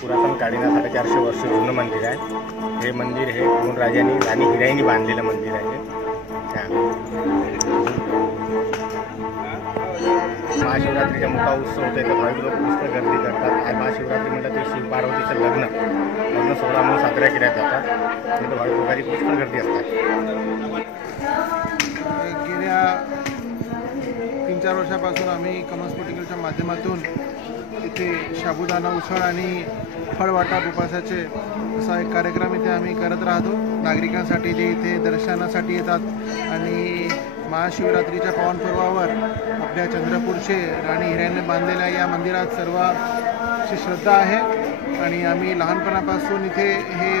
पुरातन काळीना 450 वर्ष जुनं मंदिर आहे। हे मंदिर हे दोन राजांनी राणी हिराईंनी बांधलेलं मंदिर आहे। महाशिवरात्रीचा मोठा उत्सव होतो, तर भाविक लोक पुष्कळ गर्दी करतात। आज महाशिवरात्री म्हटलं तर शिव पार्वतीचं लग्न सोहळा म्हणून साजरा केला जातात, तिथे भाविक लोकांची पुष्कळ गर्दी असतात। गेल्या 3-4 वर्षापासून आम्ही कमल स्फटिकलच्या माध्यमातून इथे साबुदाणा उसळ आणि फळवाटप उपवासाचे असा एक कार्यक्रम इथे आम्ही करत राहतो। नागरिकांसाठी जे इथे दर्शनासाठी येतात आणि महाशिवरात्रीच्या पावन पर्वावर आपल्या चंद्रपूरचे राणी हिराईंनी बांधलेल्या या मंदिरात सर्वांची श्रद्धा आहे आणि आम्ही लहानपणापासून इथे हे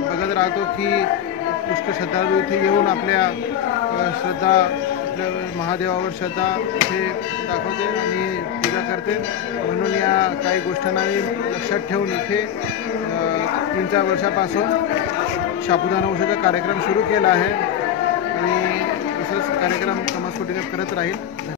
बघत राहतो की पुष्कळ श्रद्धाळू इथे येऊन आपल्या श्रद्धा आपल्या महादेवावर श्रद्धा इथे दाखवते आणि पूजा करते। म्हणून या काही गोष्टींना लक्षात ठेवून इथे 3-4 वर्षापासून साबुदाणा उसळचा कार्यक्रम सुरू केला आहे आणि तसंच कार्यक्रम कमल स्फटिकल करत राहील।